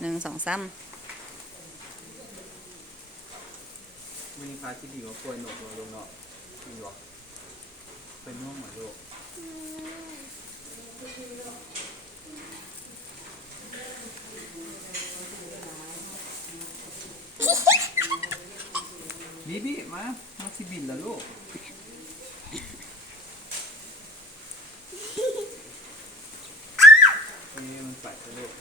หนึ่งสองสามวันนี้พาที่ดีว่าป่วยหนกลงเนาะดีวะเป็นน่วงเหมือนลูกบีบีมามาสิบินแล้วลูกเอ้ยมันไปแล้วลูก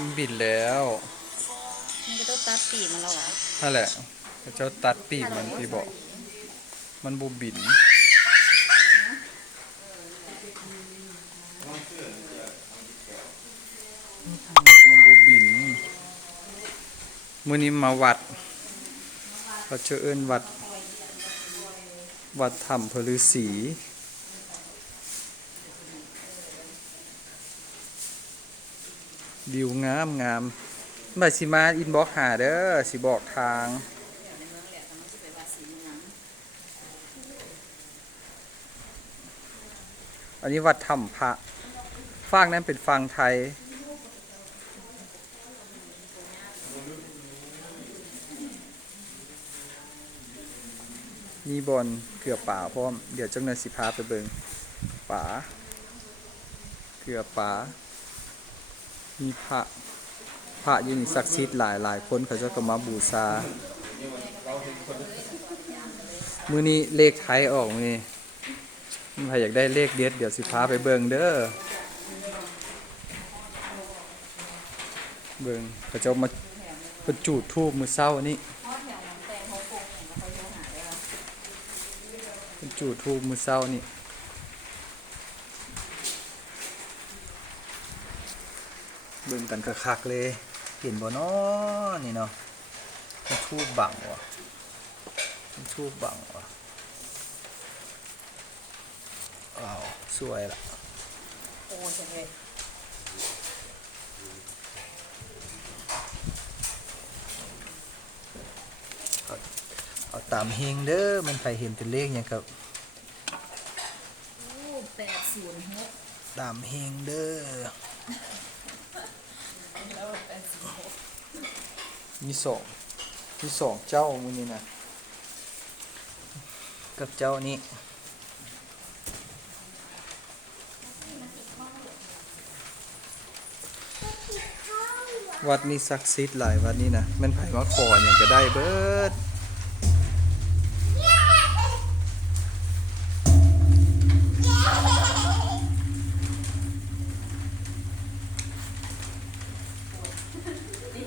มันบินแล้วมันก็ต้องตัดปีกมันแล้วเหรอนั่นแหละพระเจ้าตัดปีกมันที่บอก มันบูบินมันบูบินมื่อนี้มาวัดเราเจอเอิ้นวัด วัดถ้ำพฤษี วิวงามงามบ่าสิมาอินบ็อกหาเด้อสิบอกทางอันนี้วัดถ้ำพระฟากนั้นเป็นฟังไทย มีบอลเกือบป่าพร้อม เดี๋ยวจังหน่อยสิพาไปเบิงป่าเกือบป่า มีพระพระอยินี่ศักดิ์สิทธิ์หลายหลายคนเขาจะก็มาบูชามือนี้เลขไทยออกมือนี้ใครอยากได้เลขเด็ดเดี๋ยวสิพาไปเบิ่งเด้อเบิงเขาจะมาประจูดทูบมือเศร้านี่ป็นจูดทูบมือเศร้านี่ เบิ่งกันคักๆเลย เห็นบ่เนาะนี่เนาะมันทูบบังวะมันทูบบังวะว้าวสวยละโอ้ใช่เลยเอาตามเฮงเด้อ มันใครเห็นเป็นเลขหยังกับโอ้แปดศูนย์หกตามเฮงเด้อ มีสองมีสองเจ้ามือนี้นะกับเจ้านี้วัดนี้ศักดิ์สิทธิ์หลายวัดนี้นะแม่นไผมาขออย่างก็ได้เบิด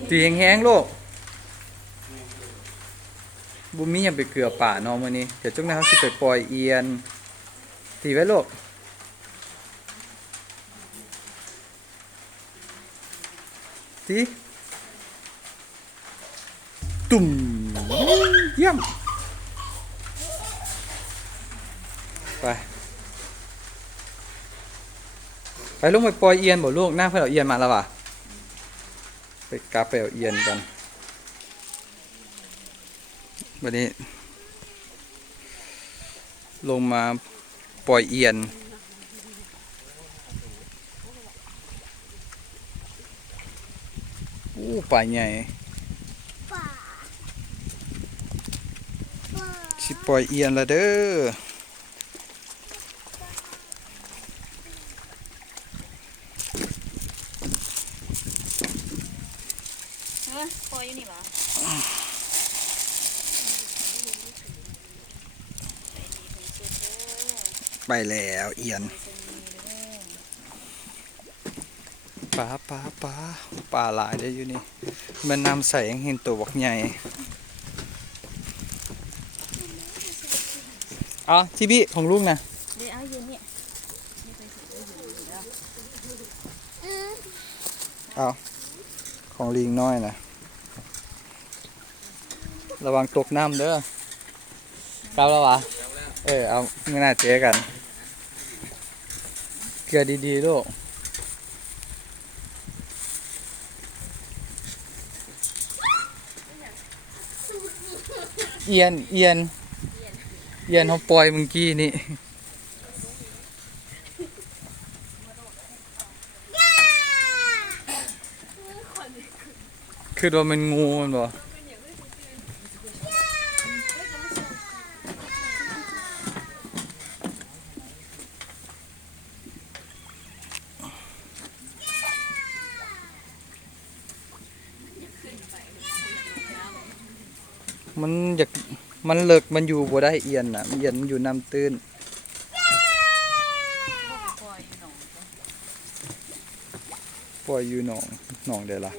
ตีแห้งๆลูก บุมียังไปเกลือป่าเนาะมื้อนี้เดี๋ยวจุกนะครับสิไปปล่อยเอียนตีไว้ลูกตีตุ่มเยี่ยมไปไปลงไปปล่อยเอียนบ่ลูกหน้าเพื่อนเอาเอียนมาแล้วว่ะไปกราฟไปเอาเอียนกัน วันนี้ ลงมาปล่อยเอียน อู้ป่าใหญ่สิปล่อยเอียนละเด้อเออปล่อยอยู่นี่หรอ ไปแล้วเอียนใจดีเด้อปลาปลาปลาปลาหลายได้ออยู่นี่มันนำใส่ยังเห็นตัวบักใหญ่เอาที่พี่ของลุงนะเดี๋ยวเอาอยู่เนี่ยเอาของลิงน้อยนะระวังตกน้ำเด้อเก้าแล้ววะเออเอาไม่น่าเจอกันเกลือดีๆลูกเอียนเอียนเอียนเขาปล่อยเมื่อกี้นี่คือว่ามันงูมันบ่ มันอยากมันเลิกมันอยู่บ่ได้เอียนน่ะเอียนมันอยู่น้ำตื้นปล่อยอยู่หนองหนองเดี๋ยวละ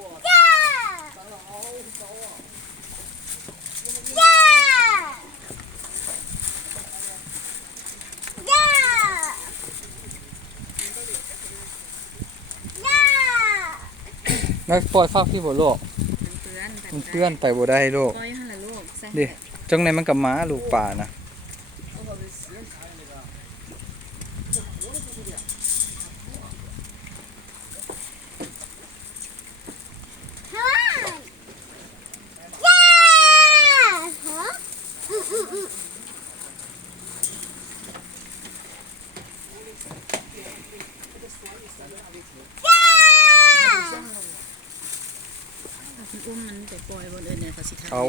นักปล่อยฟักพี่บ่ลูกมันเปื้อนแต่มันเปื้อนไปบ่ได้ลูกปล่อยหั่นล่ะลูกใส่ ดิจังไหนมันกับหมาลูกป่านะอุ้มมันไปปล่อยบนเอิ้นเนี่ยเขาสิทำเอา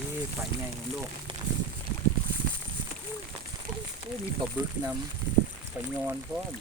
นี่ไปไงลูกโอ้มีปลาบึกนำไปยอนพร้อม